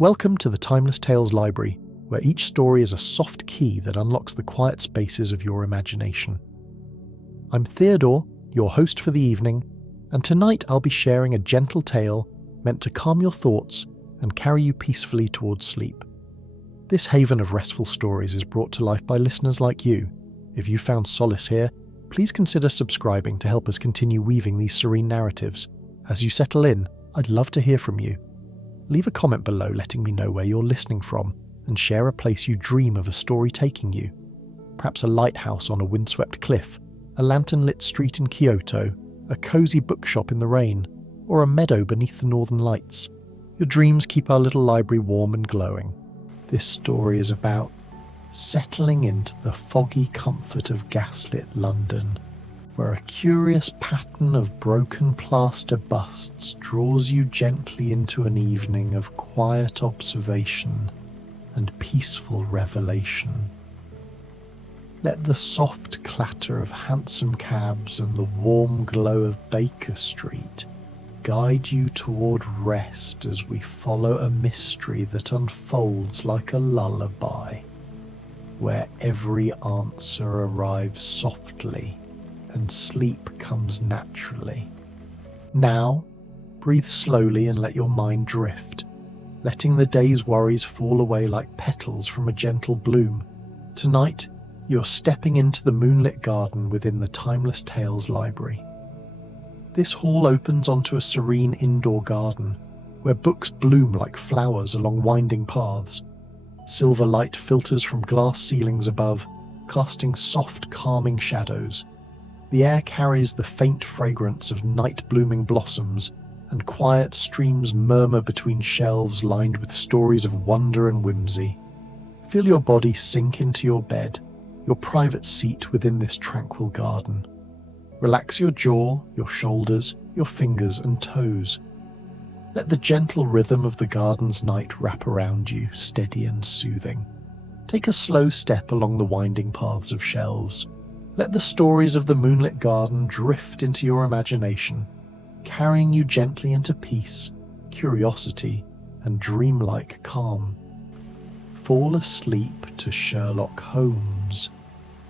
Welcome to the Timeless Tales Library, where each story is a soft key that unlocks the quiet spaces of your imagination. I'm Theodore, your host for the evening, and tonight I'll be sharing a gentle tale meant to calm your thoughts and carry you peacefully towards sleep. This haven of restful stories is brought to life by listeners like you. If you found solace here, please consider subscribing to help us continue weaving these serene narratives. As you settle in, I'd love to hear from you. Leave a comment below letting me know where you're listening from and share a place you dream of a story taking you. Perhaps a lighthouse on a windswept cliff, a lantern-lit street in Kyoto, a cozy bookshop in the rain, or a meadow beneath the northern lights. Your dreams keep our little library warm and glowing. This story is about settling into the foggy comfort of gaslit London, where a curious pattern of broken plaster busts draws you gently into an evening of quiet observation and peaceful revelation. Let the soft clatter of hansom cabs and the warm glow of Baker Street guide you toward rest as we follow a mystery that unfolds like a lullaby, where every answer arrives softly and sleep comes naturally. Now, breathe slowly and let your mind drift, letting the day's worries fall away like petals from a gentle bloom. Tonight, you're stepping into the moonlit garden within the Timeless Tales Library. This hall opens onto a serene indoor garden, where books bloom like flowers along winding paths. Silver light filters from glass ceilings above, casting soft, calming shadows. The air carries the faint fragrance of night-blooming blossoms, and quiet streams murmur between shelves lined with stories of wonder and whimsy. Feel your body sink into your bed, your private seat within this tranquil garden. Relax your jaw, your shoulders, your fingers and toes. Let the gentle rhythm of the garden's night wrap around you, steady and soothing. Take a slow step along the winding paths of shelves. Let the stories of the moonlit garden drift into your imagination, carrying you gently into peace, curiosity, and dreamlike calm. Fall asleep to Sherlock Holmes,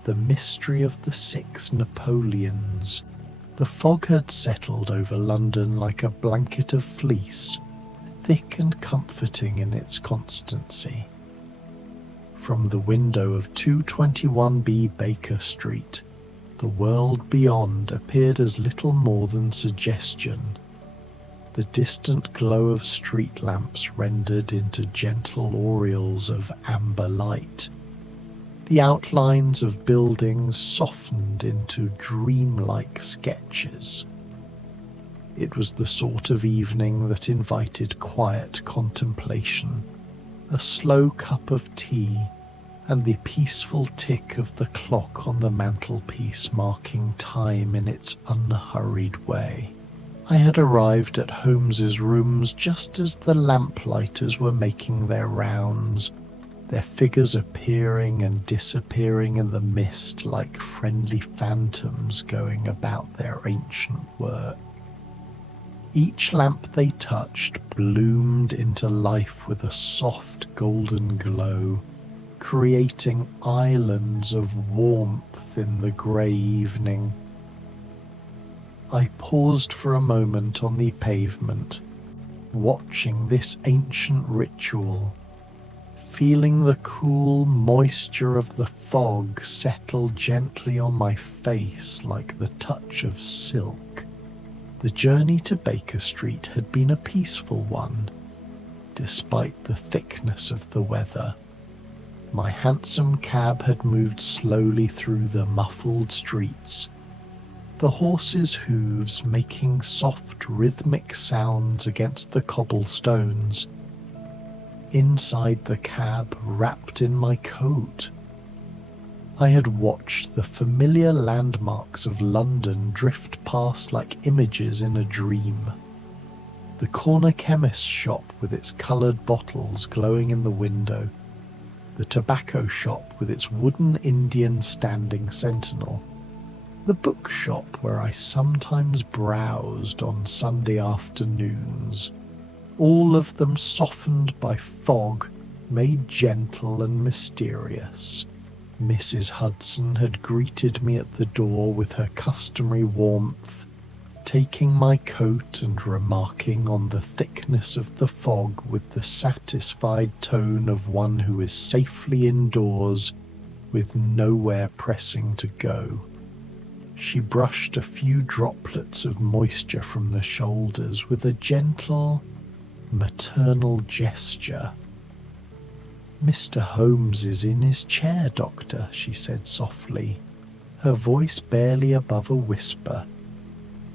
the mystery of the Six Napoleons. The fog had settled over London like a blanket of fleece, thick and comforting in its constancy. From the window of 221B Baker Street, the world beyond appeared as little more than suggestion. The distant glow of street lamps rendered into gentle aureoles of amber light. The outlines of buildings softened into dreamlike sketches. It was the sort of evening that invited quiet contemplation, a slow cup of tea, and the peaceful tick of the clock on the mantelpiece marking time in its unhurried way. I had arrived at Holmes's rooms just as the lamplighters were making their rounds, their figures appearing and disappearing in the mist like friendly phantoms going about their ancient work. Each lamp they touched bloomed into life with a soft golden glow, creating islands of warmth in the grey evening. I paused for a moment on the pavement, watching this ancient ritual, feeling the cool moisture of the fog settle gently on my face like the touch of silk. The journey to Baker Street had been a peaceful one, despite the thickness of the weather. My hansom cab had moved slowly through the muffled streets, the horses' hooves making soft rhythmic sounds against the cobblestones. Inside the cab, wrapped in my coat, I had watched the familiar landmarks of London drift past like images in a dream. The corner chemist's shop with its coloured bottles glowing in the window, the tobacco shop with its wooden Indian standing sentinel, the bookshop where I sometimes browsed on Sunday afternoons, all of them softened by fog, made gentle and mysterious. Mrs. Hudson had greeted me at the door with her customary warmth, taking my coat and remarking on the thickness of the fog with the satisfied tone of one who is safely indoors with nowhere pressing to go. She brushed a few droplets of moisture from the shoulders with a gentle, maternal gesture. "Mr. Holmes is in his chair, Doctor," she said softly, her voice barely above a whisper,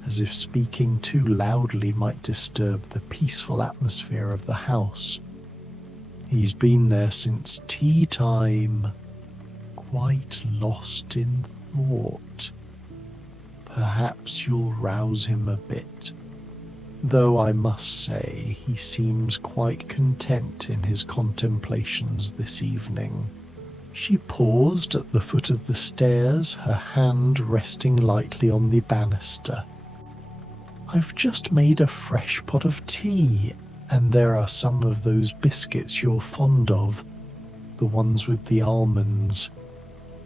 as if speaking too loudly might disturb the peaceful atmosphere of the house. "He's been there since tea time, quite lost in thought. Perhaps you'll rouse him a bit, though I must say he seems quite content in his contemplations this evening." She paused at the foot of the stairs, her hand resting lightly on the banister. "I've just made a fresh pot of tea, and there are some of those biscuits you're fond of, the ones with the almonds.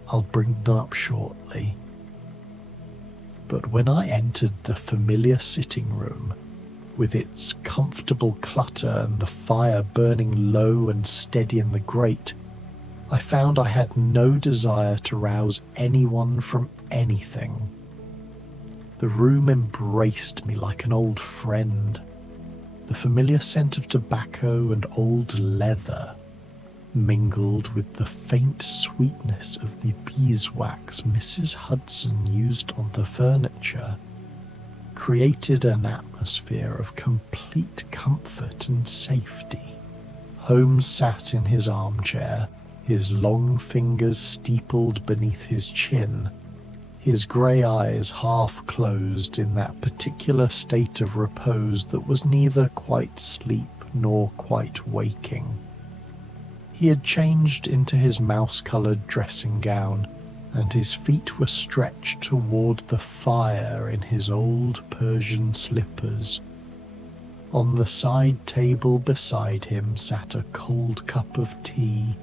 I'll bring them up shortly." But when I entered the familiar sitting room, with its comfortable clutter and the fire burning low and steady in the grate, I found I had no desire to rouse anyone from anything. The room embraced me like an old friend. The familiar scent of tobacco and old leather, mingled with the faint sweetness of the beeswax Mrs. Hudson used on the furniture, created an atmosphere of complete comfort and safety. Holmes sat in his armchair, his long fingers steepled beneath his chin, his grey eyes half closed in that particular state of repose that was neither quite sleep nor quite waking. He had changed into his mouse-coloured dressing gown, and his feet were stretched toward the fire in his old Persian slippers. On the side table beside him sat a cold cup of tea,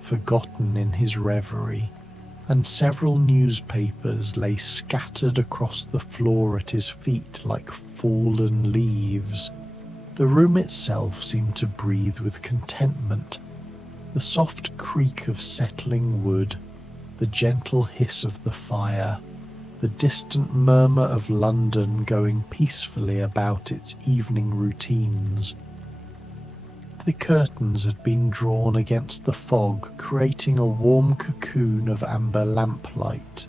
forgotten in his reverie, and several newspapers lay scattered across the floor at his feet like fallen leaves. The room itself seemed to breathe with contentment. The soft creak of settling wood, the gentle hiss of the fire, the distant murmur of London going peacefully about its evening routines. The curtains had been drawn against the fog, creating a warm cocoon of amber lamplight.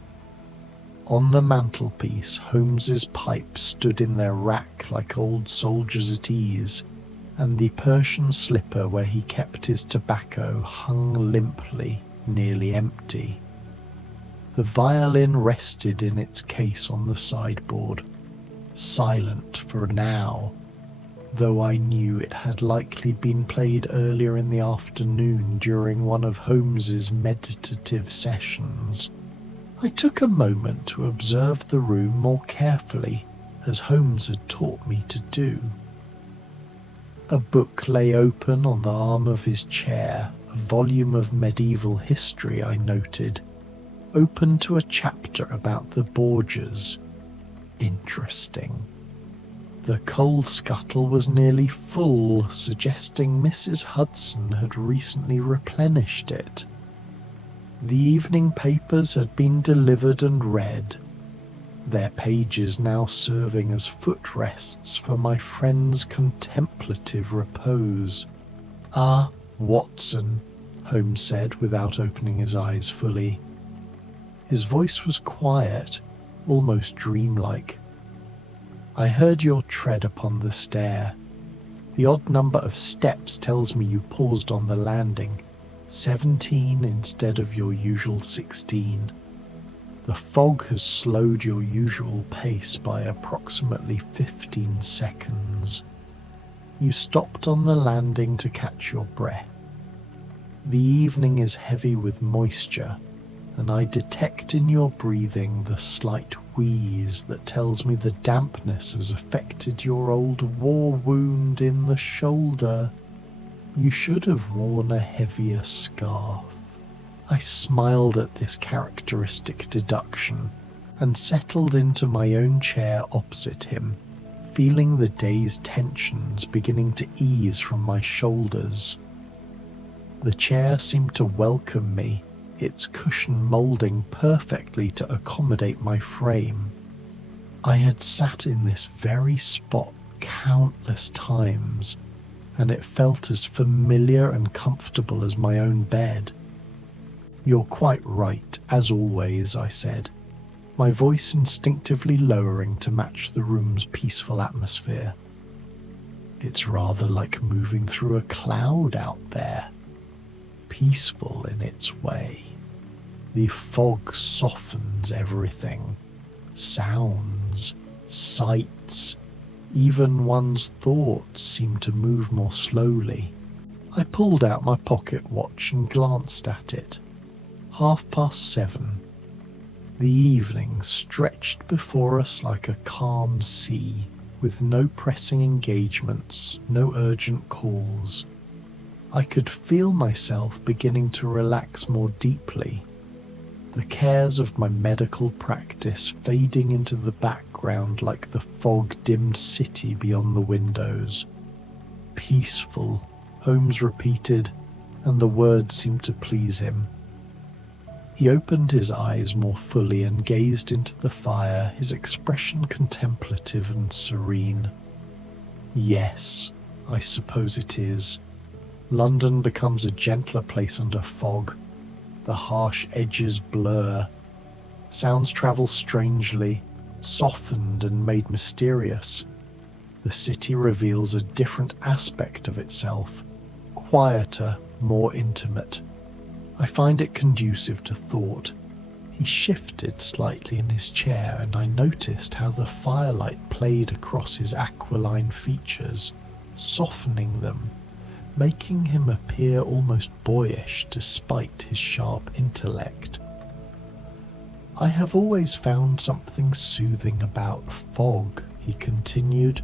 On the mantelpiece, Holmes's pipes stood in their rack like old soldiers at ease, and the Persian slipper where he kept his tobacco hung limply, nearly empty. The violin rested in its case on the sideboard, silent for now, though I knew it had likely been played earlier in the afternoon during one of Holmes's meditative sessions. I took a moment to observe the room more carefully, as Holmes had taught me to do. A book lay open on the arm of his chair, a volume of medieval history, I noted, open to a chapter about the Borgias. Interesting. The coal scuttle was nearly full, suggesting Mrs. Hudson had recently replenished it. The evening papers had been delivered and read, their pages now serving as footrests for my friend's contemplative repose. "Ah, Watson," Holmes said without opening his eyes fully. His voice was quiet, almost dreamlike. "I heard your tread upon the stair. The odd number of steps tells me you paused on the landing, 17 instead of your usual 16. The fog has slowed your usual pace by approximately 15 seconds. You stopped on the landing to catch your breath. The evening is heavy with moisture, and I detect in your breathing the slight wheeze that tells me the dampness has affected your old war wound in the shoulder. You should have worn a heavier scarf. I smiled at this characteristic deduction and settled into my own chair opposite him, feeling the day's tensions beginning to ease from my shoulders. The chair seemed to welcome me, its cushion moulding perfectly to accommodate my frame. I had sat in this very spot countless times, and it felt as familiar and comfortable as my own bed. "You're quite right, as always," I said, my voice instinctively lowering to match the room's peaceful atmosphere. "It's rather like moving through a cloud out there, peaceful in its way. The fog softens everything, sounds, sights, even one's thoughts seem to move more slowly." I pulled out my pocket watch and glanced at it. 7:30. The evening stretched before us like a calm sea, with no pressing engagements, no urgent calls. I could feel myself beginning to relax more deeply, the cares of my medical practice fading into the background like the fog-dimmed city beyond the windows. "Peaceful," Holmes repeated, and the word seemed to please him. He opened his eyes more fully and gazed into the fire, his expression contemplative and serene. "Yes, I suppose it is. London becomes a gentler place under fog. The harsh edges blur. Sounds travel strangely, softened and made mysterious. The city reveals a different aspect of itself, quieter, more intimate. I find it conducive to thought." He shifted slightly in his chair, and I noticed how the firelight played across his aquiline features, softening them, making him appear almost boyish despite his sharp intellect. "I have always found something soothing about fog," he continued,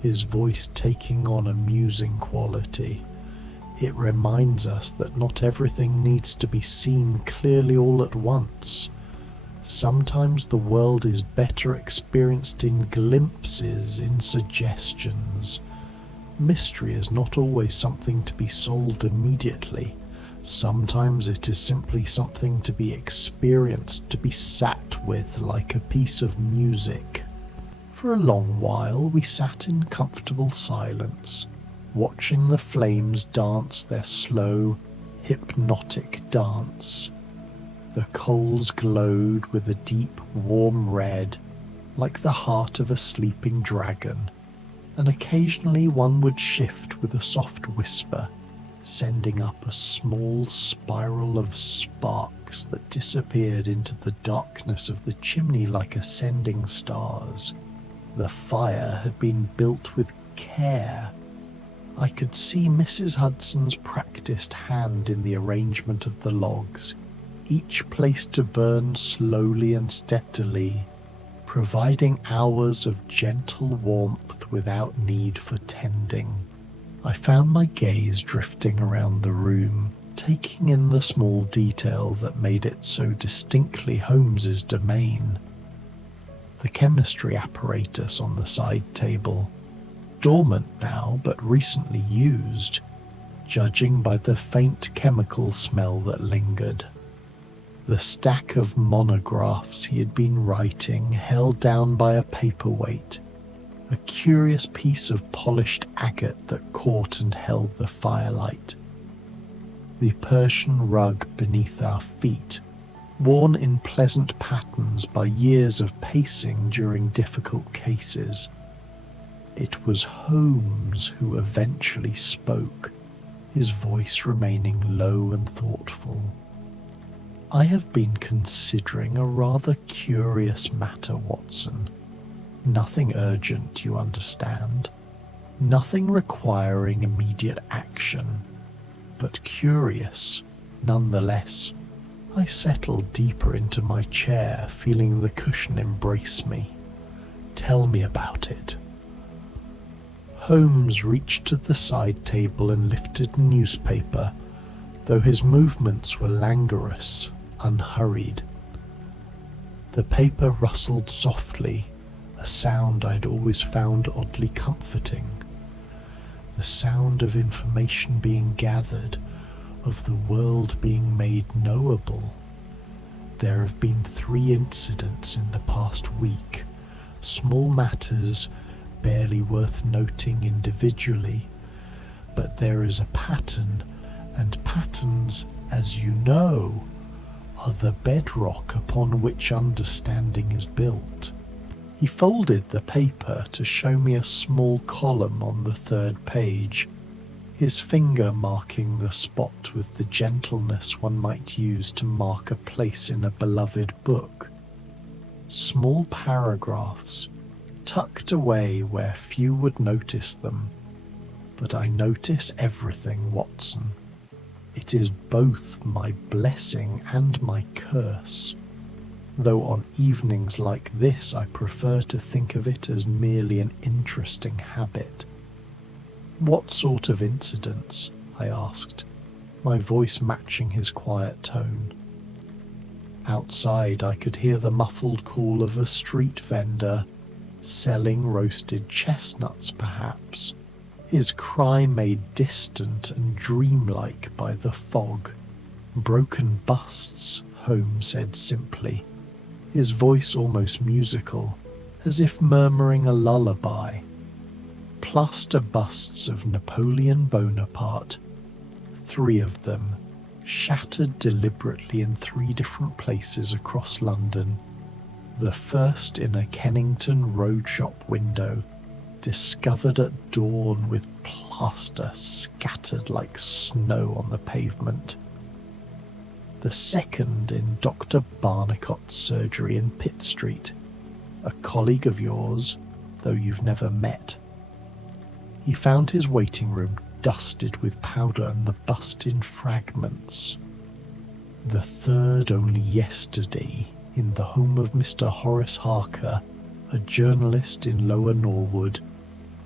his voice taking on a musing quality. "It reminds us that not everything needs to be seen clearly all at once. Sometimes the world is better experienced in glimpses, in suggestions. Mystery is not always something to be solved immediately. Sometimes it is simply something to be experienced, to be sat with like a piece of music." For a long while we sat in comfortable silence, watching the flames dance their slow, hypnotic dance. The coals glowed with a deep, warm red, like the heart of a sleeping dragon, and occasionally one would shift with a soft whisper, sending up a small spiral of sparks that disappeared into the darkness of the chimney like ascending stars. The fire had been built with care. I could see Mrs. Hudson's practiced hand in the arrangement of the logs, each placed to burn slowly and steadily, providing hours of gentle warmth without need for tending. I found my gaze drifting around the room, taking in the small detail that made it so distinctly Holmes's domain. The chemistry apparatus on the side table, dormant now but recently used, judging by the faint chemical smell that lingered. The stack of monographs he had been writing held down by a paperweight, a curious piece of polished agate that caught and held the firelight. The Persian rug beneath our feet, worn in pleasant patterns by years of pacing during difficult cases. It was Holmes who eventually spoke, his voice remaining low and thoughtful. "I have been considering a rather curious matter, Watson. Nothing urgent, you understand. Nothing requiring immediate action, but curious nonetheless. I settled deeper into my chair, feeling the cushion embrace me. Tell me about it. Holmes reached to the side table and lifted a newspaper, though his movements were languorous, unhurried. The paper rustled softly, a sound I'd always found oddly comforting. The sound of information being gathered, of the world being made knowable. There have been 3 incidents in the past week, small matters barely worth noting individually, but there is a pattern, and patterns, as you know, are the bedrock upon which understanding is built. He folded the paper to show me a small column on the 3rd page, his finger marking the spot with the gentleness one might use to mark a place in a beloved book. Small paragraphs, tucked away where few would notice them. But I notice everything, Watson. It is both my blessing and my curse, though on evenings like this I prefer to think of it as merely an interesting habit. What sort of incidents? I asked, my voice matching his quiet tone. Outside I could hear the muffled call of a street vendor, selling roasted chestnuts perhaps, his cry made distant and dreamlike by the fog. Broken busts, Holmes said simply, his voice almost musical, as if murmuring a lullaby. Plaster busts of Napoleon Bonaparte, 3 of them, shattered deliberately in 3 different places across London. The first in a Kennington road shop window, discovered at dawn with plaster scattered like snow on the pavement. The second in Dr. Barnicot's surgery in Pitt Street, a colleague of yours, though you've never met. He found his waiting room dusted with powder and the bust in fragments. The third only yesterday, in the home of Mr. Horace Harker, a journalist in Lower Norwood.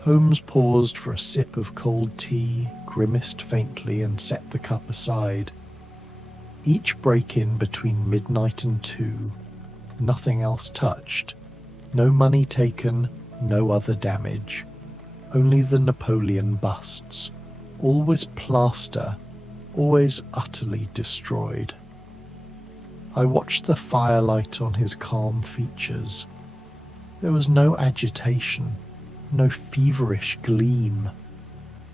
Holmes paused for a sip of cold tea, grimaced faintly and set the cup aside. Each break-in between midnight and 2, nothing else touched, no money taken, no other damage. Only the Napoleon busts, always plaster, always utterly destroyed. I watched the firelight on his calm features. There was no agitation, no feverish gleam,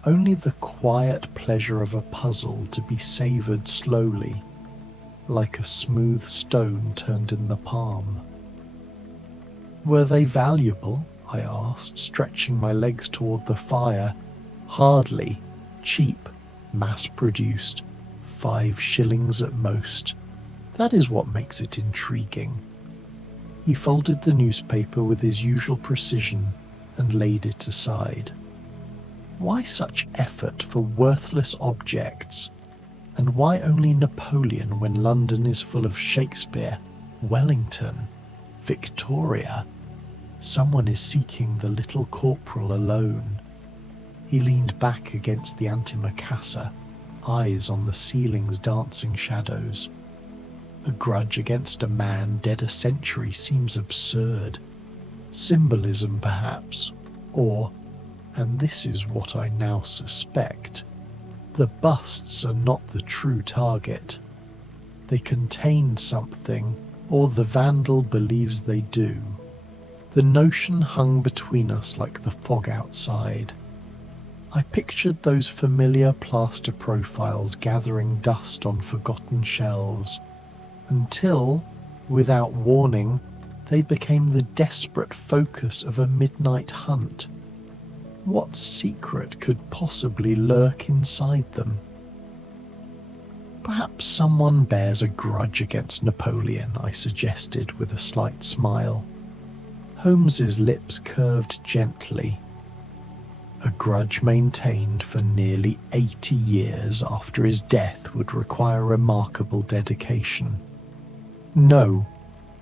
only the quiet pleasure of a puzzle to be savoured slowly, like a smooth stone turned in the palm. Were they valuable? I asked, stretching my legs toward the fire. Hardly. Cheap, mass-produced, 5 shillings at most. That is what makes it intriguing. He folded the newspaper with his usual precision and laid it aside. Why such effort for worthless objects? And why only Napoleon when London is full of Shakespeare, Wellington, Victoria? Someone is seeking the little corporal alone. He leaned back against the antimacassar, eyes on the ceiling's dancing shadows. A grudge against a man dead a century seems absurd. Symbolism, perhaps, or, and this is what I now suspect, the busts are not the true target. They contain something, or the vandal believes they do. The notion hung between us like the fog outside. I pictured those familiar plaster profiles gathering dust on forgotten shelves, until, without warning, they became the desperate focus of a midnight hunt. What secret could possibly lurk inside them? Perhaps someone bears a grudge against Napoleon, I suggested with a slight smile. Holmes's lips curved gently. A grudge maintained for nearly 80 years after his death would require remarkable dedication. No,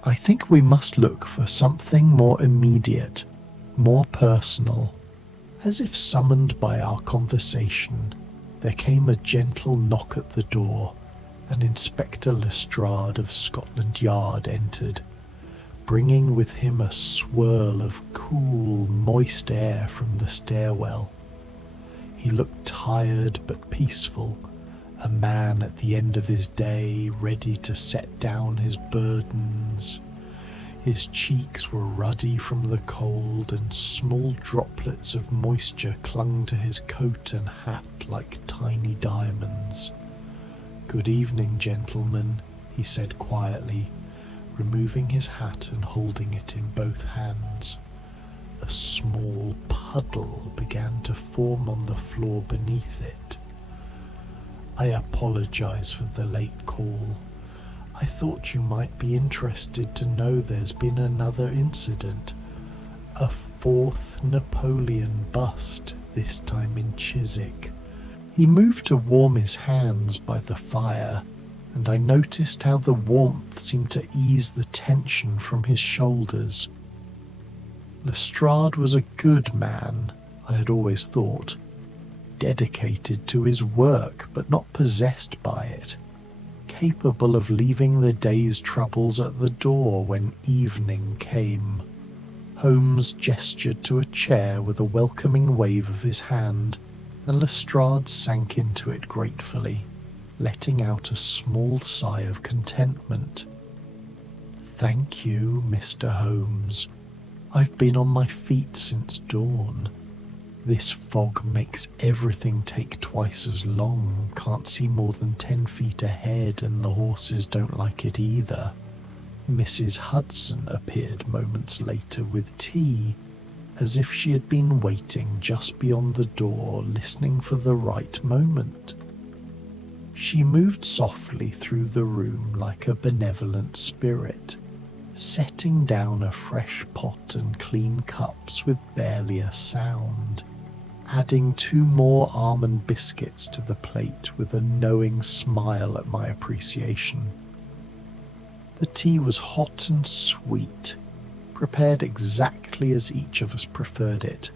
I think we must look for something more immediate, more personal. As if summoned by our conversation, there came a gentle knock at the door, and Inspector Lestrade of Scotland Yard entered, bringing with him a swirl of cool, moist air from the stairwell. He looked tired but peaceful, a man at the end of his day, ready to set down his burdens. His cheeks were ruddy from the cold, and small droplets of moisture clung to his coat and hat like tiny diamonds. "Good evening, gentlemen," he said quietly, removing his hat and holding it in both hands. A small puddle began to form on the floor beneath it. "I apologize for the late call. I thought you might be interested to know there's been another incident. A fourth Napoleon bust, this time in Chiswick." He moved to warm his hands by the fire, and I noticed how the warmth seemed to ease the tension from his shoulders. Lestrade was a good man, I had always thought, dedicated to his work but not possessed by it, capable of leaving the day's troubles at the door when evening came. Holmes gestured to a chair with a welcoming wave of his hand, and Lestrade sank into it gratefully, letting out a small sigh of contentment. "Thank you, Mr. Holmes. I've been on my feet since dawn. This fog makes everything take twice as long, can't see more than 10 feet ahead, and the horses don't like it either." Mrs. Hudson appeared moments later with tea, as if she had been waiting just beyond the door, listening for the right moment. She moved softly through the room like a benevolent spirit, setting down a fresh pot and clean cups with barely a sound, adding 2 more almond biscuits to the plate with a knowing smile at my appreciation. The tea was hot and sweet, prepared exactly as each of us preferred it,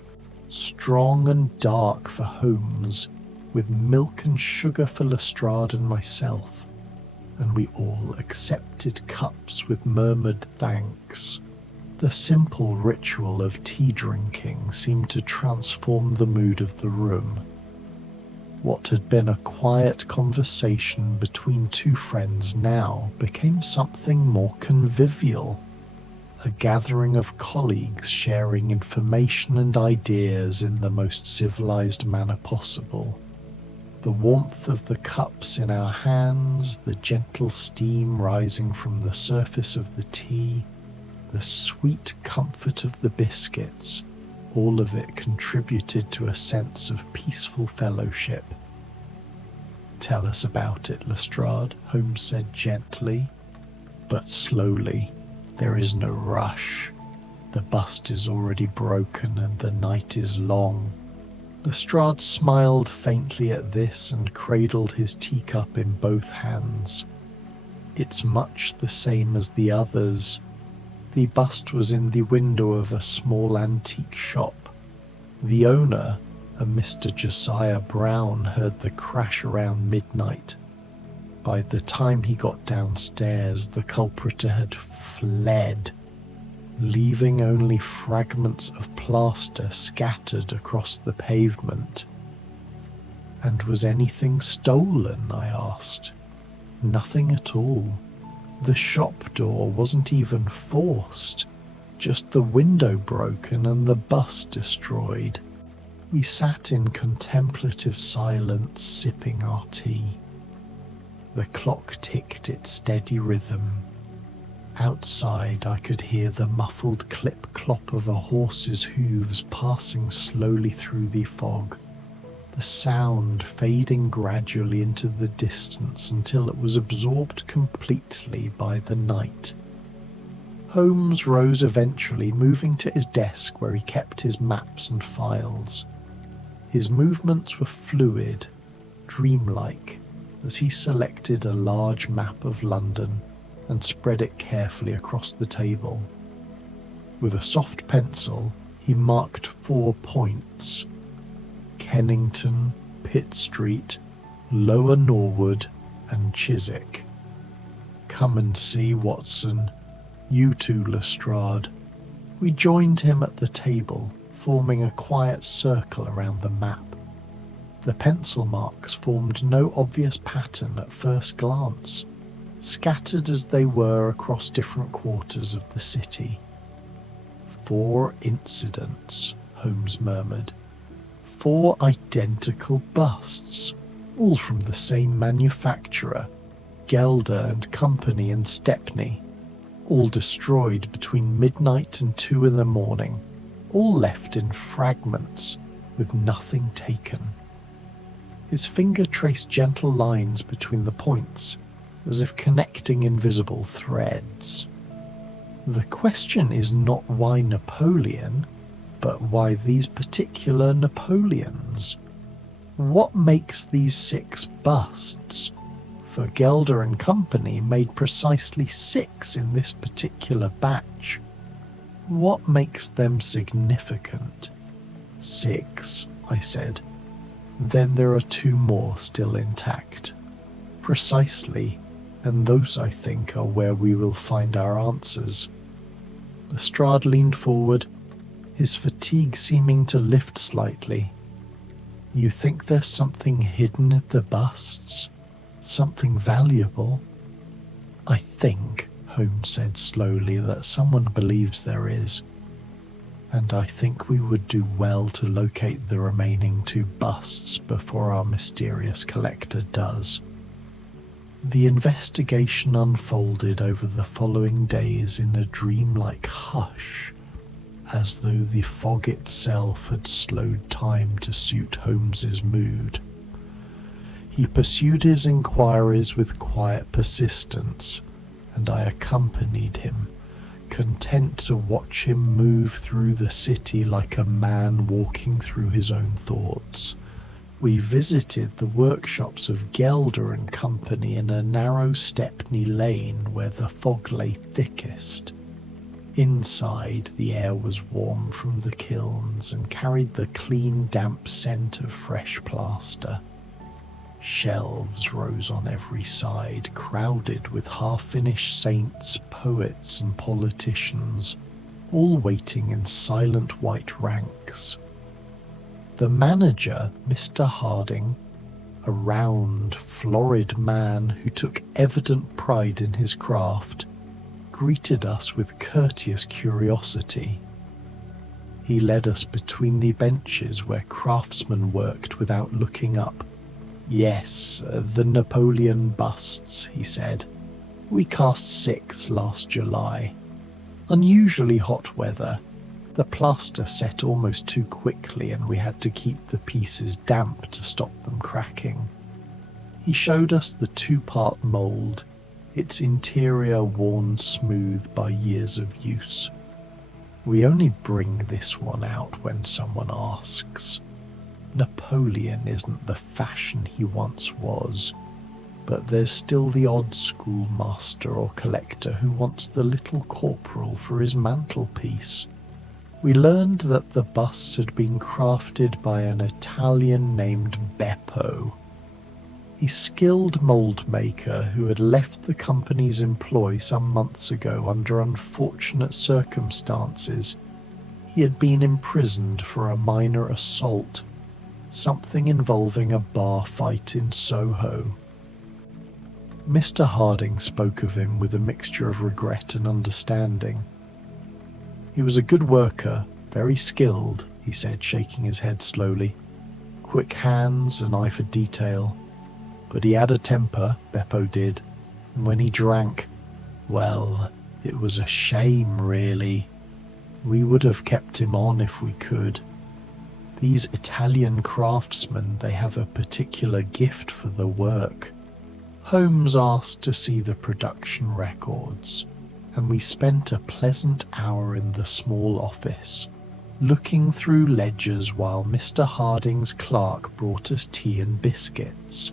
strong and dark for Holmes, with milk and sugar for Lestrade and myself, and we all accepted cups with murmured thanks. The simple ritual of tea drinking seemed to transform the mood of the room. What had been a quiet conversation between 2 friends now became something more convivial, a gathering of colleagues sharing information and ideas in the most civilized manner possible. The warmth of the cups in our hands, the gentle steam rising from the surface of the tea, the sweet comfort of the biscuits, all of it contributed to a sense of peaceful fellowship. "Tell us about it, Lestrade," Holmes said gently, but slowly. "There is no rush. The bust is already broken and the night is long." Lestrade smiled faintly at this and cradled his teacup in both hands. "It's much the same as the others. The bust was in the window of a small antique shop. The owner, a Mr. Josiah Brown, heard the crash around midnight. By the time he got downstairs, the culprit had fled, leaving only fragments of plaster scattered across the pavement." "And was anything stolen?" I asked. "Nothing at all. The shop door wasn't even forced, just the window broken and the bust destroyed." We sat in contemplative silence, sipping our tea. The clock ticked its steady rhythm. Outside, I could hear the muffled clip-clop of a horse's hooves passing slowly through the fog, the sound fading gradually into the distance until it was absorbed completely by the night. Holmes rose eventually, moving to his desk where he kept his maps and files. His movements were fluid, dreamlike, as he selected a large map of London and spread it carefully across the table. With a soft pencil, he marked 4 points: Kennington, Pitt Street, Lower Norwood, and Chiswick. "Come and see, Watson. You too, Lestrade." We joined him at the table, forming a quiet circle around the map. The pencil marks formed no obvious pattern at first glance, scattered as they were across different quarters of the city. 4 incidents, Holmes murmured. 4 identical busts, all from the same manufacturer, Gelder and Company in Stepney, all destroyed between midnight and 2 in the morning, all left in fragments, with nothing taken. His finger traced gentle lines between the points, as if connecting invisible threads. "The question is not why Napoleon, but why these particular Napoleons? What makes these 6 busts? For Gelder and Company made precisely 6 in this particular batch. What makes them significant?" "6, I said. "Then there are 2 more still intact." "Precisely, and those, I think, are where we will find our answers." Lestrade leaned forward, his fatigue seeming to lift slightly. "You think there's something hidden in the busts? Something valuable?" "I think," Holmes said slowly, "that someone believes there is. And I think we would do well to locate the remaining 2 busts before our mysterious collector does." The investigation unfolded over the following days in a dreamlike hush, as though the fog itself had slowed time to suit Holmes's mood. He pursued his inquiries with quiet persistence, and I accompanied him, content to watch him move through the city like a man walking through his own thoughts. We visited the workshops of Gelder and Company in a narrow Stepney lane where the fog lay thickest. Inside, the air was warm from the kilns and carried the clean, damp scent of fresh plaster. Shelves rose on every side, crowded with half-finished saints, poets and politicians, all waiting in silent white ranks. The manager, Mr. Harding, a round, florid man who took evident pride in his craft, greeted us with courteous curiosity. He led us between the benches where craftsmen worked without looking up. "Yes, the Napoleon busts," he said. "We cast 6 last July. Unusually hot weather. The plaster set almost too quickly and we had to keep the pieces damp to stop them cracking." He showed us the 2-part mould, its interior worn smooth by years of use. "We only bring this one out when someone asks. Napoleon isn't the fashion he once was, but there's still the odd schoolmaster or collector who wants the little corporal for his mantelpiece." We learned that the busts had been crafted by an Italian named Beppo, a skilled mould maker who had left the company's employ some months ago under unfortunate circumstances. He had been imprisoned for a minor assault, something involving a bar fight in Soho. Mr. Harding spoke of him with a mixture of regret and understanding. "He was a good worker, very skilled," he said, shaking his head slowly. "Quick hands, an eye for detail. But he had a temper, Beppo did, and when he drank, well, it was a shame, really. We would have kept him on if we could. These Italian craftsmen, they have a particular gift for the work." Holmes asked to see the production records, and we spent a pleasant hour in the small office, looking through ledgers while Mr. Harding's clerk brought us tea and biscuits.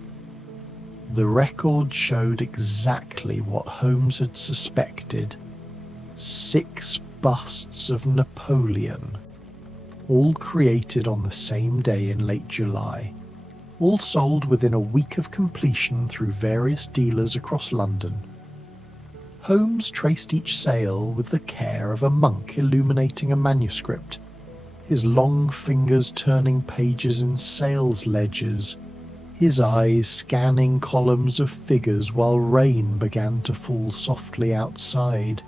The record showed exactly what Holmes had suspected: 6 busts of Napoleon, all created on the same day in late July, all sold within a week of completion through various dealers across London. Holmes traced each sale with the care of a monk illuminating a manuscript, his long fingers turning pages in sales ledgers, his eyes scanning columns of figures while rain began to fall softly outside,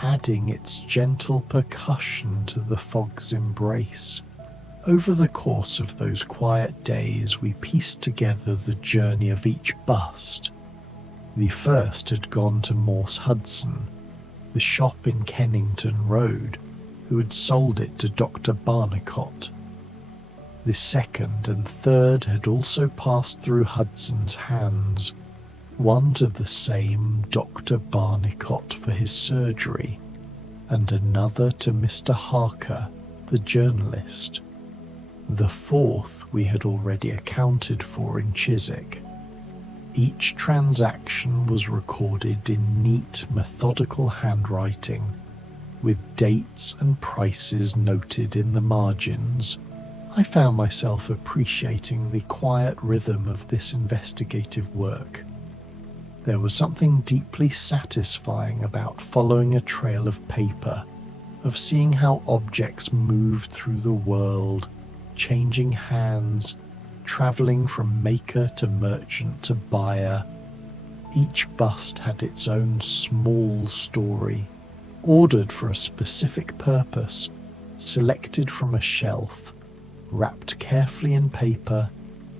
adding its gentle percussion to the fog's embrace. Over the course of those quiet days, we pieced together the journey of each bust. The first had gone to Morse Hudson, the shop in Kennington Road, who had sold it to Dr. Barnicott. The second and third had also passed through Hudson's hands, one to the same Dr. Barnicott for his surgery, and another to Mr. Harker, the journalist. The fourth we had already accounted for in Chiswick. Each transaction was recorded in neat, methodical handwriting, with dates and prices noted in the margins. I found myself appreciating the quiet rhythm of this investigative work. There was something deeply satisfying about following a trail of paper, of seeing how objects moved through the world, changing hands, travelling from maker to merchant to buyer. Each bust had its own small story, ordered for a specific purpose, selected from a shelf, wrapped carefully in paper,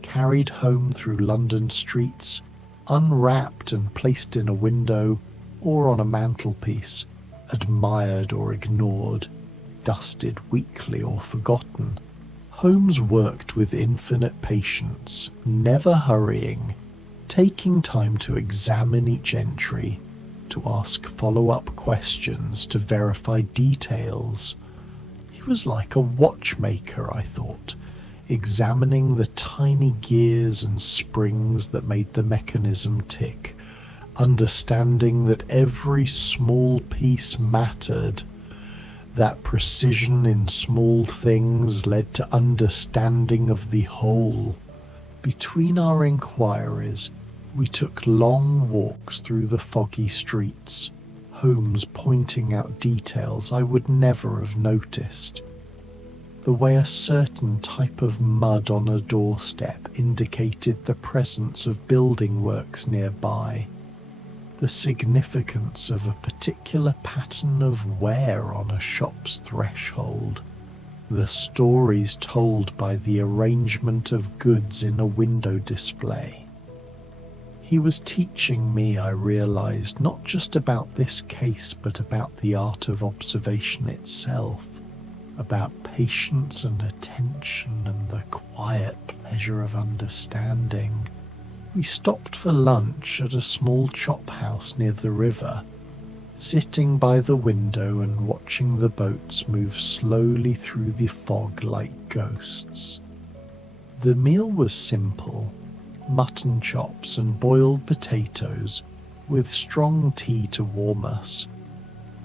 carried home through London streets, unwrapped and placed in a window or on a mantelpiece, admired or ignored, dusted weekly or forgotten. Holmes worked with infinite patience, never hurrying, taking time to examine each entry, to ask follow-up questions, to verify details. He was like a watchmaker, I thought, examining the tiny gears and springs that made the mechanism tick, understanding that every small piece mattered, that precision in small things led to understanding of the whole. Between our inquiries, we took long walks through the foggy streets, Holmes pointing out details I would never have noticed. The way a certain type of mud on a doorstep indicated the presence of building works nearby, the significance of a particular pattern of wear on a shop's threshold, the stories told by the arrangement of goods in a window display. He was teaching me, I realized, not just about this case, but about the art of observation itself, about patience and attention and the quiet pleasure of understanding. We stopped for lunch at a small chop house near the river, sitting by the window and watching the boats move slowly through the fog like ghosts. The meal was simple: mutton chops and boiled potatoes with strong tea to warm us,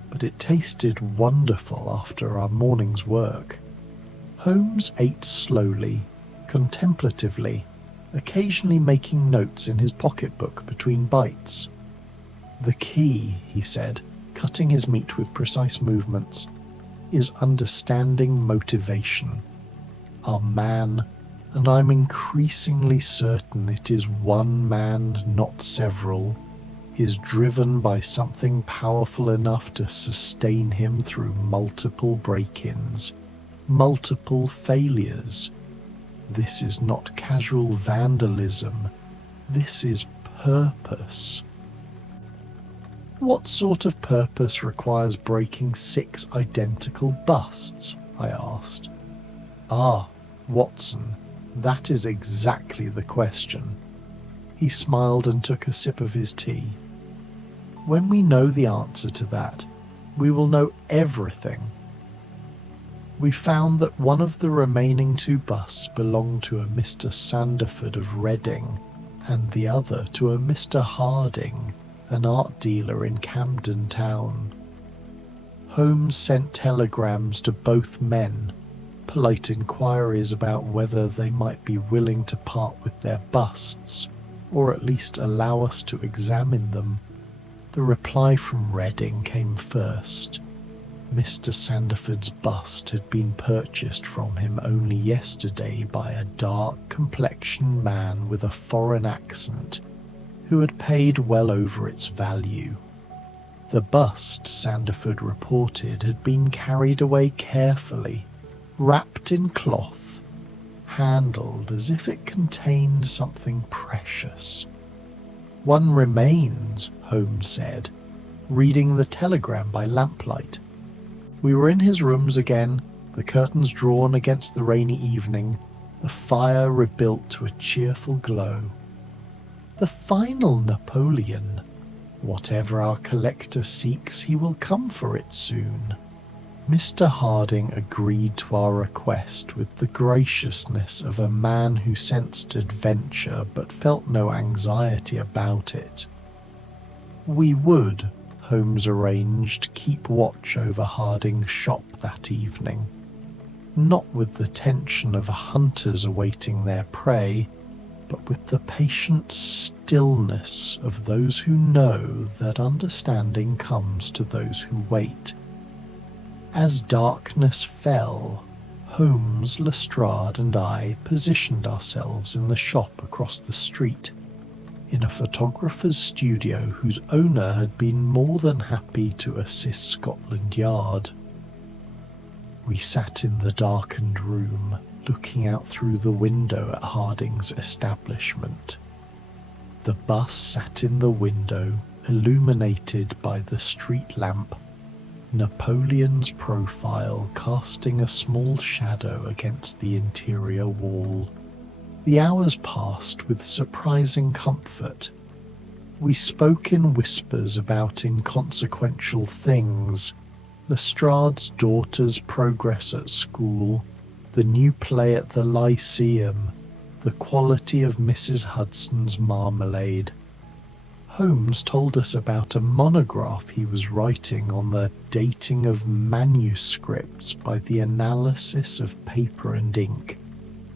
but it tasted wonderful after our morning's work. Holmes ate slowly, contemplatively, occasionally making notes in his pocketbook between bites. "The key," he said, cutting his meat with precise movements, "is understanding motivation. Our man, and I'm increasingly certain it is one man, not several, is driven by something powerful enough to sustain him through multiple break-ins, multiple failures. This is not casual vandalism. This is purpose." "What sort of purpose requires breaking 6 identical busts?" I asked. "Ah, Watson, that is exactly the question." He smiled and took a sip of his tea. "When we know the answer to that, we will know everything. We found that one of the remaining 2 busts belonged to a Mr. Sanderford of Reading, and the other to a Mr. Harding, an art dealer in Camden Town. Holmes sent telegrams to both men, polite inquiries about whether they might be willing to part with their busts, or at least allow us to examine them. The reply from Reading came first. Mr. Sandiford's bust had been purchased from him only yesterday by a dark-complexioned man with a foreign accent who had paid well over its value. The bust, Sandiford reported, had been carried away carefully, wrapped in cloth, handled as if it contained something precious. "One remains," Holmes said, reading the telegram by lamplight. We were in his rooms again, the curtains drawn against the rainy evening, the fire rebuilt to a cheerful glow. "The final Napoleon. Whatever our collector seeks, he will come for it soon." Mr. Harding agreed to our request with the graciousness of a man who sensed adventure but felt no anxiety about it. We would, Holmes arranged, keep watch over Harding's shop that evening, not with the tension of hunters awaiting their prey, but with the patient stillness of those who know that understanding comes to those who wait. As darkness fell, Holmes, Lestrade and I positioned ourselves in the shop across the street, in a photographer's studio whose owner had been more than happy to assist Scotland Yard. We sat in the darkened room, looking out through the window at Harding's establishment. The bust sat in the window, illuminated by the street lamp, Napoleon's profile casting a small shadow against the interior wall. The hours passed with surprising comfort. We spoke in whispers about inconsequential things: Lestrade's daughter's progress at school, the new play at the Lyceum, the quality of Mrs. Hudson's marmalade. Holmes told us about a monograph he was writing on the dating of manuscripts by the analysis of paper and ink,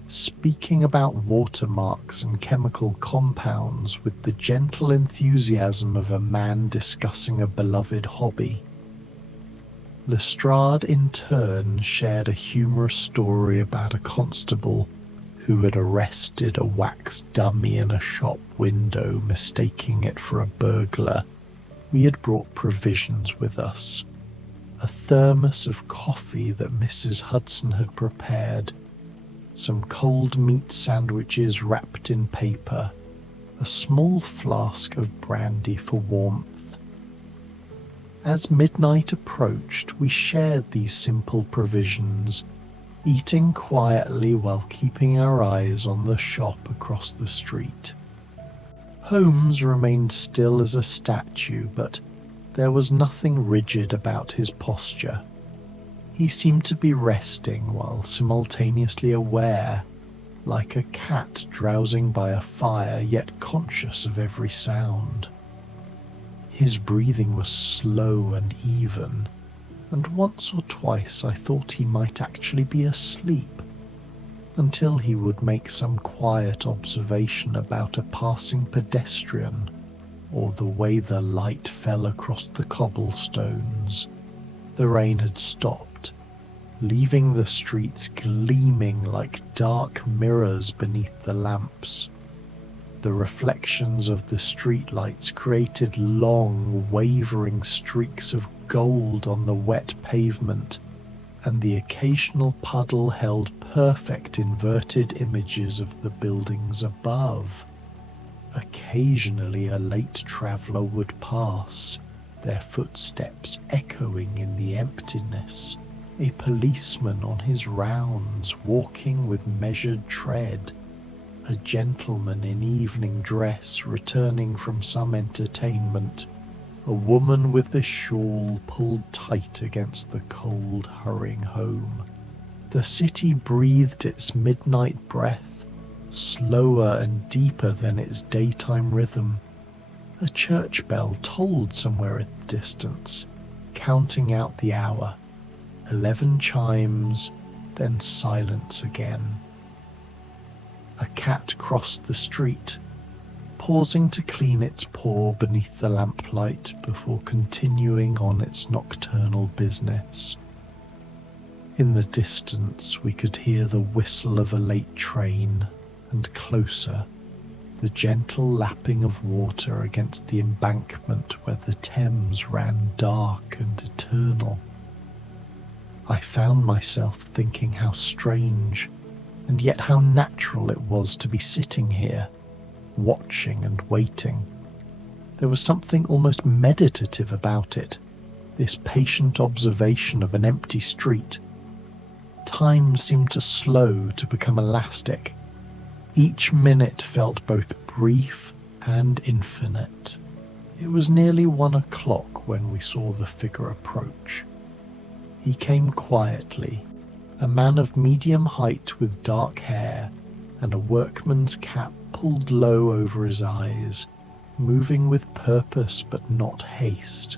speaking about watermarks and chemical compounds with the gentle enthusiasm of a man discussing a beloved hobby. Lestrade in turn shared a humorous story about a constable who had arrested a wax dummy in a shop window, mistaking it for a burglar. We had brought provisions with us: a thermos of coffee that Mrs. Hudson had prepared, some cold meat sandwiches wrapped in paper, a small flask of brandy for warmth. As midnight approached, we shared these simple provisions, eating quietly while keeping our eyes on the shop across the street. Holmes remained still as a statue, but there was nothing rigid about his posture. He seemed to be resting while simultaneously aware, like a cat drowsing by a fire yet conscious of every sound. His breathing was slow and even, and once or twice I thought he might actually be asleep, until he would make some quiet observation about a passing pedestrian, or the way the light fell across the cobblestones. The rain had stopped, leaving the streets gleaming like dark mirrors beneath the lamps. The reflections of the streetlights created long, wavering streaks of gold on the wet pavement, and the occasional puddle held perfect inverted images of the buildings above. Occasionally a late traveller would pass, their footsteps echoing in the emptiness, a policeman on his rounds walking with measured tread, a gentleman in evening dress returning from some entertainment, a woman with the shawl pulled tight against the cold, hurrying home. The city breathed its midnight breath, slower and deeper than its daytime rhythm. A church bell tolled somewhere in the distance, counting out the hour. 11 chimes, then silence again. A cat crossed the street, pausing to clean its paw beneath the lamplight before continuing on its nocturnal business. In the distance, we could hear the whistle of a late train, and closer, the gentle lapping of water against the embankment where the Thames ran dark and eternal. I found myself thinking how strange, and yet how natural it was to be sitting here, watching and waiting. There was something almost meditative about it, this patient observation of an empty street. Time seemed to slow, to become elastic. Each minute felt both brief and infinite. It was nearly 1 o'clock when we saw the figure approach. He came quietly, a man of medium height with dark hair and a workman's cap pulled low over his eyes, moving with purpose but not haste.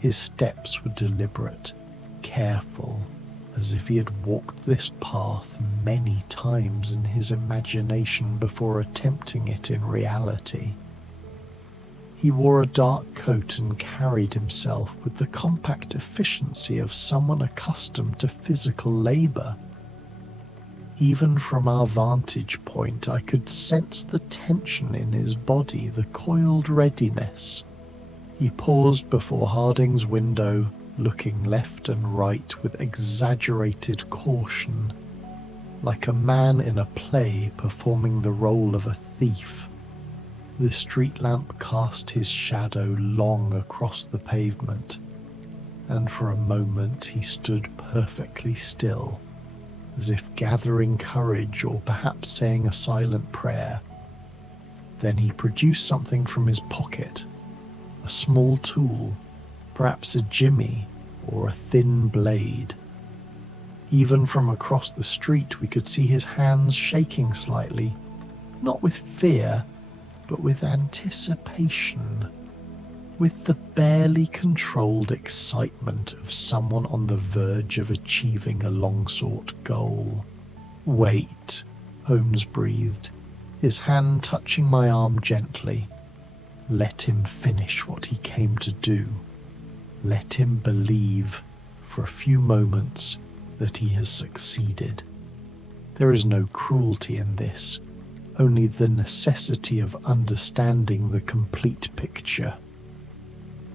His steps were deliberate, careful, as if he had walked this path many times in his imagination before attempting it in reality. He wore a dark coat and carried himself with the compact efficiency of someone accustomed to physical labor. Even from our vantage point, I could sense the tension in his body, the coiled readiness. He paused before Harding's window, looking left and right with exaggerated caution, like a man in a play performing the role of a thief. The street lamp cast his shadow long across the pavement, and for a moment he stood perfectly still, as if gathering courage or perhaps saying a silent prayer. Then he produced something from his pocket, a small tool, perhaps a jimmy or a thin blade. Even from across the street we could see his hands shaking slightly, not with fear, but with anticipation, with the barely controlled excitement of someone on the verge of achieving a long-sought goal. "Wait," Holmes breathed, his hand touching my arm gently. "Let him finish what he came to do. Let him believe, for a few moments, that he has succeeded. There is no cruelty in this, only the necessity of understanding the complete picture."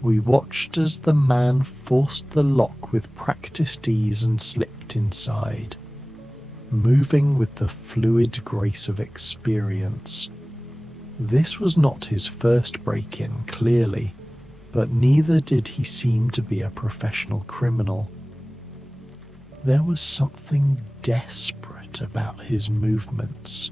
We watched as the man forced the lock with practiced ease and slipped inside, moving with the fluid grace of experience. This was not his first break-in, clearly, but neither did he seem to be a professional criminal. There was something desperate about his movements,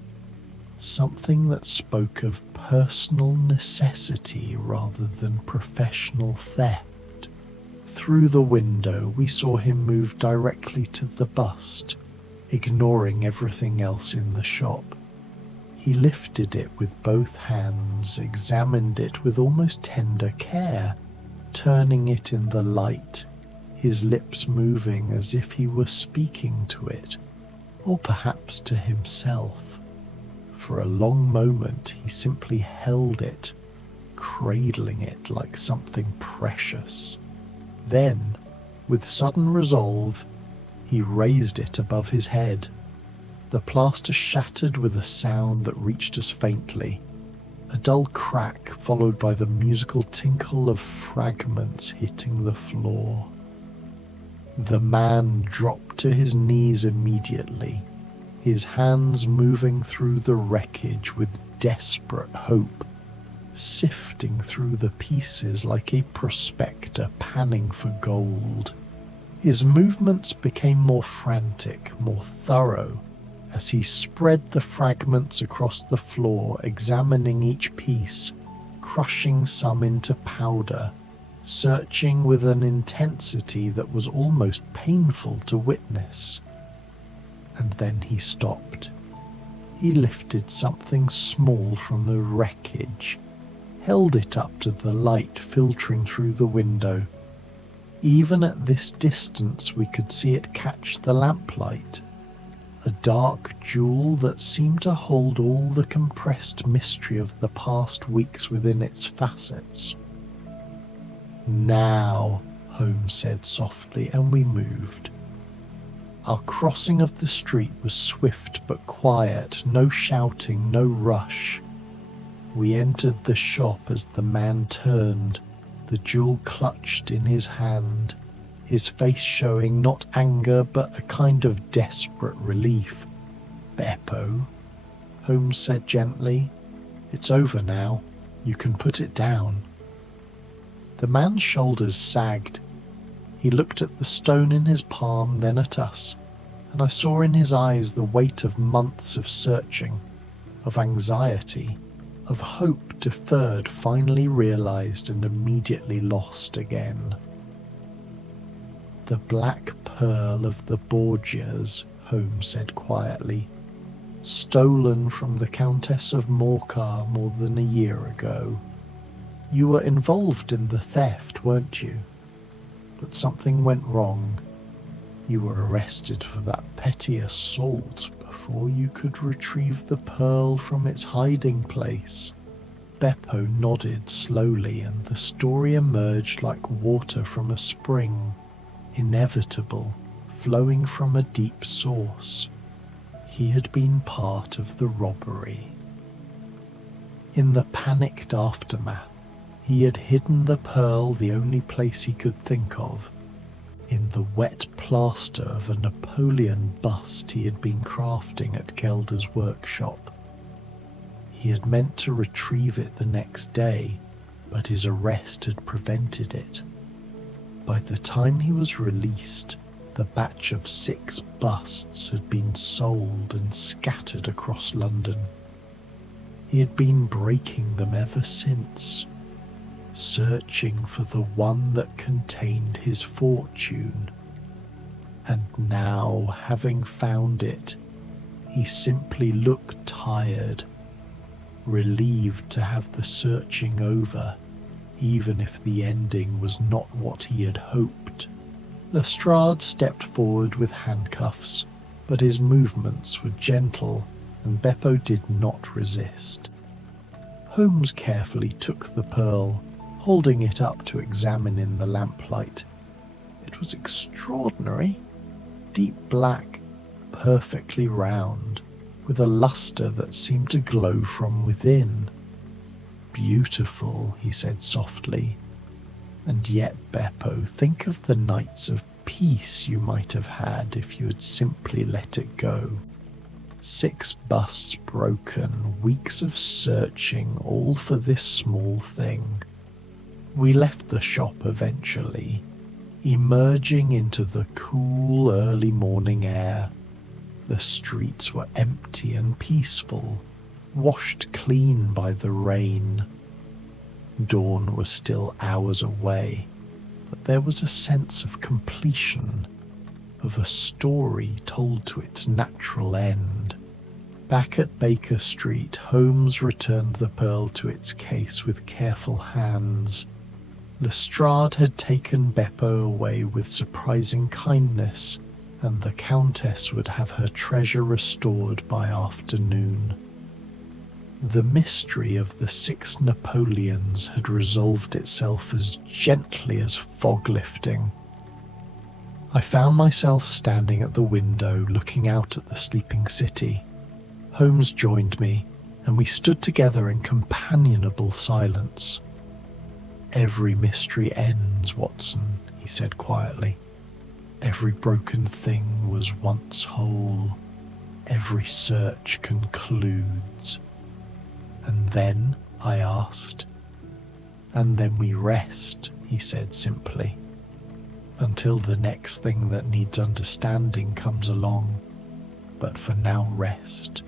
something that spoke of personal necessity rather than professional theft. Through the window, we saw him move directly to the bust, ignoring everything else in the shop. He lifted it with both hands, examined it with almost tender care, turning it in the light, his lips moving as if he were speaking to it, or perhaps to himself. For a long moment he simply held it, cradling it like something precious. Then, with sudden resolve, he raised it above his head. The plaster shattered with a sound that reached us faintly, a dull crack followed by the musical tinkle of fragments hitting the floor. The man dropped to his knees immediately, his hands moving through the wreckage with desperate hope, sifting through the pieces like a prospector panning for gold. His movements became more frantic, more thorough, as he spread the fragments across the floor, examining each piece, crushing some into powder, searching with an intensity that was almost painful to witness. And then he stopped. He lifted something small from the wreckage, held it up to the light filtering through the window. Even at this distance we could see it catch the lamplight, a dark jewel that seemed to hold all the compressed mystery of the past weeks within its facets. "Now," Holmes said softly, and we moved. Our crossing of the street was swift but quiet, no shouting, no rush. We entered the shop as the man turned, the jewel clutched in his hand, his face showing not anger but a kind of desperate relief. "Beppo," Holmes said gently, "it's over now. You can put it down." The man's shoulders sagged. He looked at the stone in his palm, then at us, and I saw in his eyes the weight of months of searching, of anxiety, of hope deferred, finally realized and immediately lost again. "The black pearl of the Borgias," Holmes said quietly, "stolen from the Countess of Morcar more than a year ago. You were involved in the theft, weren't you? But something went wrong. You were arrested for that petty assault before you could retrieve the pearl from its hiding place." Beppo nodded slowly, and the story emerged like water from a spring, inevitable, flowing from a deep source. He had been part of the robbery. In the panicked aftermath, he had hidden the pearl the only place he could think of, in the wet plaster of a Napoleon bust he had been crafting at Gelder's workshop. He had meant to retrieve it the next day, but his arrest had prevented it. By the time he was released, the batch of 6 busts had been sold and scattered across London. He had been breaking them ever since, searching for the one that contained his fortune. And now, having found it, he simply looked tired, relieved to have the searching over, even if the ending was not what he had hoped. Lestrade stepped forward with handcuffs, but his movements were gentle, and Beppo did not resist. Holmes carefully took the pearl, holding it up to examine in the lamplight. It was extraordinary, deep black, perfectly round, with a lustre that seemed to glow from within. "Beautiful," he said softly. "And yet, Beppo, think of the nights of peace you might have had if you had simply let it go. 6 busts broken, weeks of searching, all for this small thing." We left the shop eventually, emerging into the cool early morning air. The streets were empty and peaceful, washed clean by the rain. Dawn was still hours away, but there was a sense of completion, of a story told to its natural end. Back at Baker Street, Holmes returned the pearl to its case with careful hands. Lestrade had taken Beppo away with surprising kindness, and the Countess would have her treasure restored by afternoon. The mystery of the 6 Napoleons had resolved itself as gently as fog lifting. I found myself standing at the window looking out at the sleeping city. Holmes joined me, and we stood together in companionable silence. "Every mystery ends, Watson," he said quietly. "Every broken thing was once whole. Every search concludes." "And then?" I asked. "And then we rest," he said simply, "until the next thing that needs understanding comes along. But for now, rest."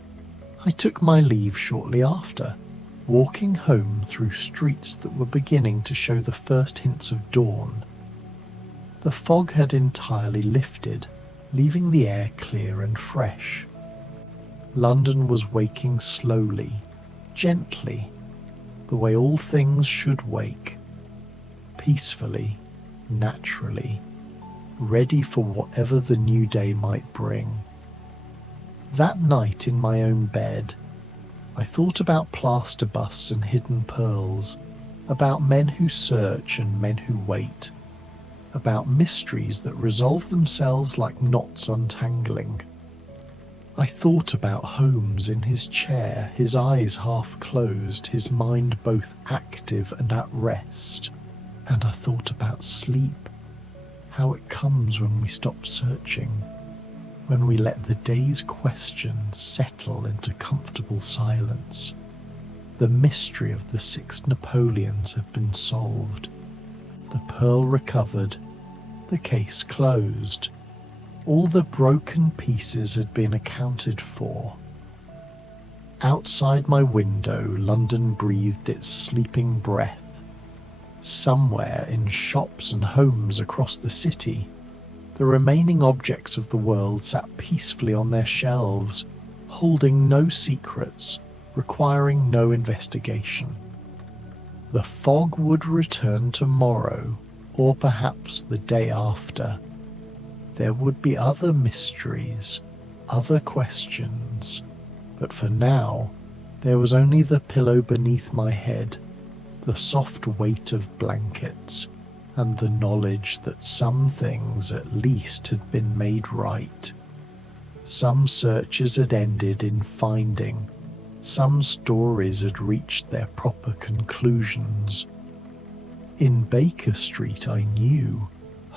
I took my leave shortly after, walking home through streets that were beginning to show the first hints of dawn. The fog had entirely lifted, leaving the air clear and fresh. London was waking slowly, gently, the way all things should wake, peacefully, naturally, ready for whatever the new day might bring. That night in my own bed, I thought about plaster busts and hidden pearls, about men who search and men who wait, about mysteries that resolve themselves like knots untangling. I thought about Holmes in his chair, his eyes half closed, his mind both active and at rest. And I thought about sleep, how it comes when we stop searching, when we let the day's questions settle into comfortable silence. The mystery of the Six Napoleons had been solved, the pearl recovered, the case closed. All the broken pieces had been accounted for. Outside my window, London breathed its sleeping breath. Somewhere in shops and homes across the city, the remaining objects of the world sat peacefully on their shelves, holding no secrets, requiring no investigation. The fog would return tomorrow, or perhaps the day after. There would be other mysteries, other questions, but for now, there was only the pillow beneath my head, the soft weight of blankets, and the knowledge that some things at least had been made right. Some searches had ended in finding, some stories had reached their proper conclusions. In Baker Street, I knew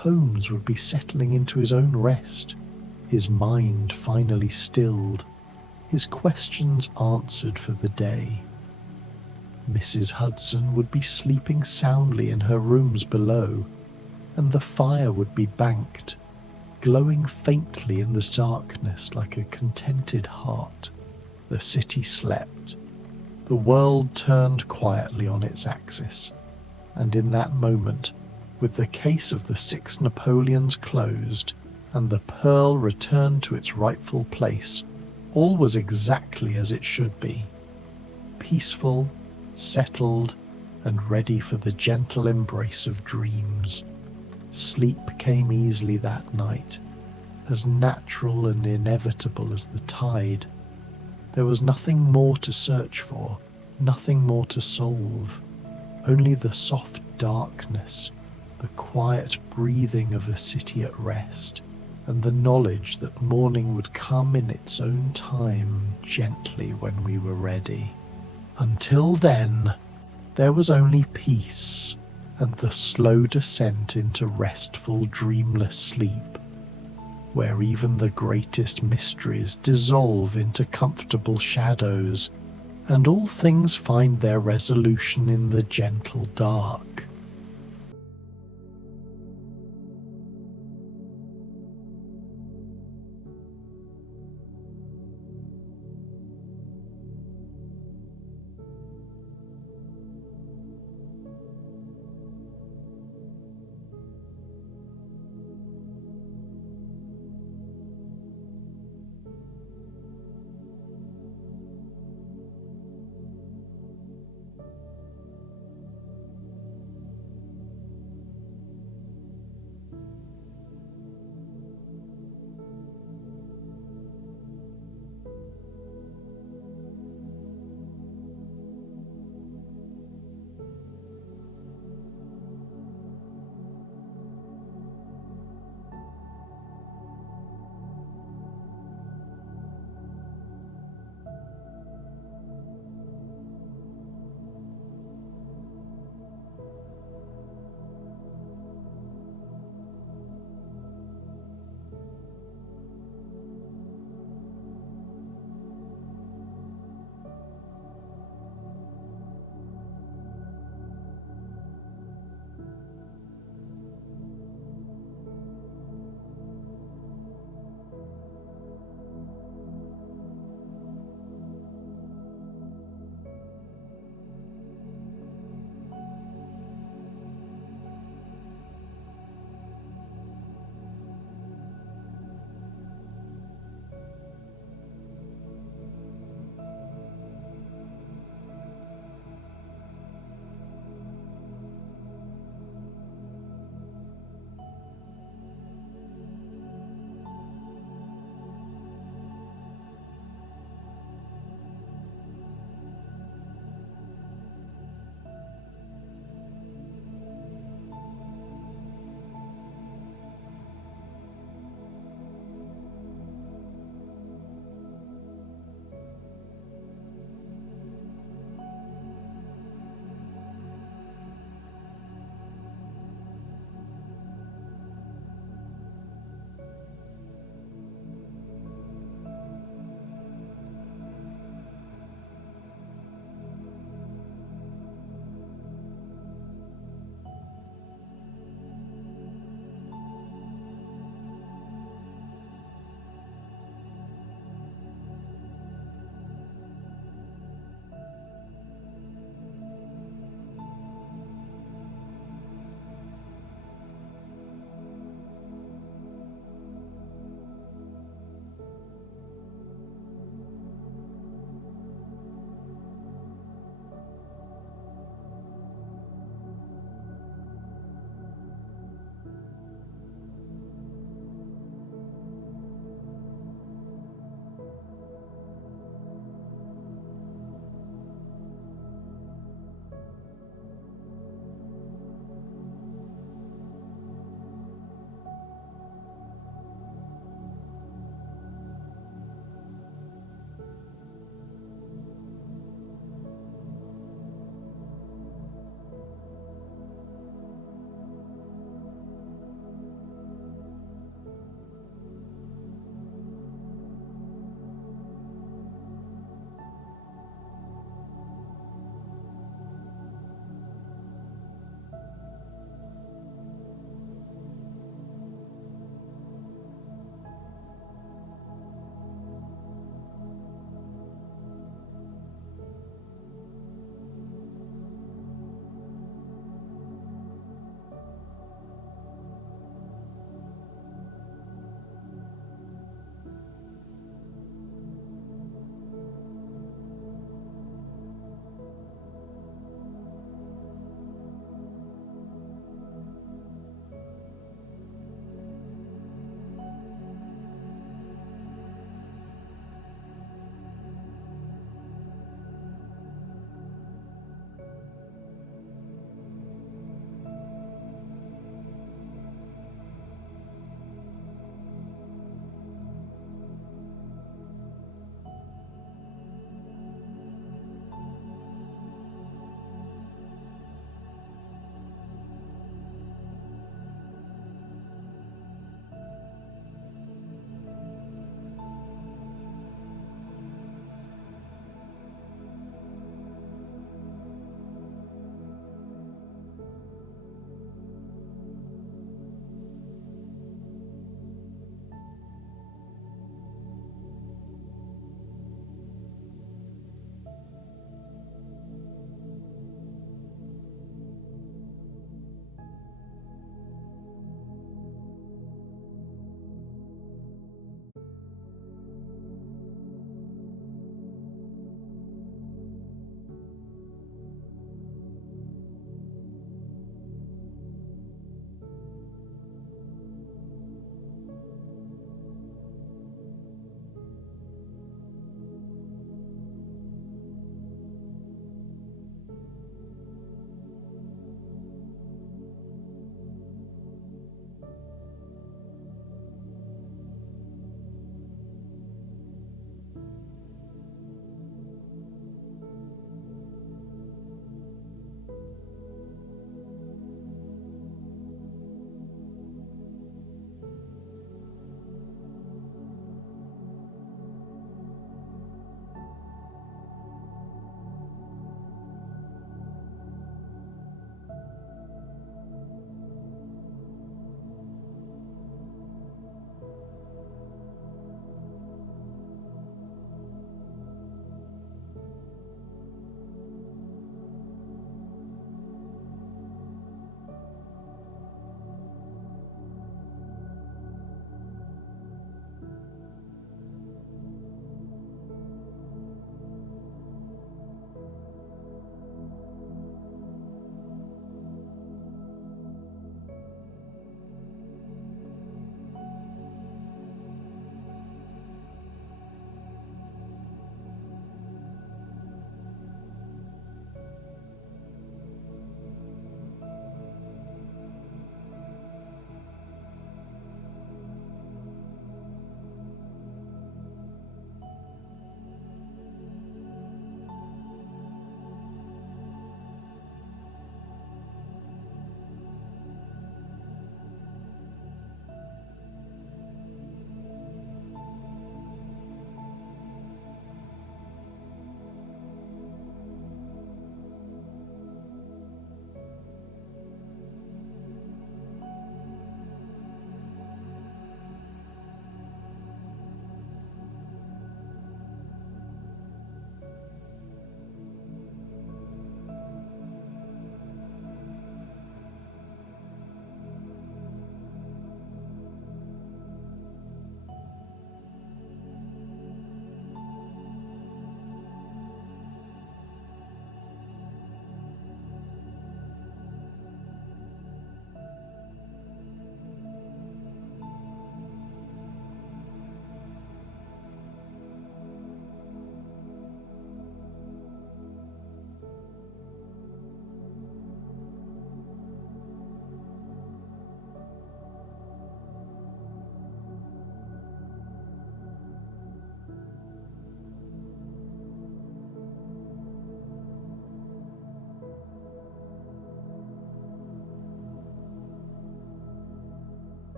Holmes would be settling into his own rest, his mind finally stilled, his questions answered for the day. Mrs. Hudson would be sleeping soundly in her rooms below, and the fire would be banked, glowing faintly in the darkness like a contented heart. The city slept. The world turned quietly on its axis, and in that moment, with the case of the Six Napoleons closed and the pearl returned to its rightful place, all was exactly as it should be. Peaceful, settled, and ready for the gentle embrace of dreams. Sleep came easily that night, as natural and inevitable as the tide. There was nothing more to search for, nothing more to solve, only the soft darkness, the quiet breathing of a city at rest, and the knowledge that morning would come in its own time, gently when we were ready. Until then, there was only peace and the slow descent into restful, dreamless sleep, where even the greatest mysteries dissolve into comfortable shadows, and all things find their resolution in the gentle dark.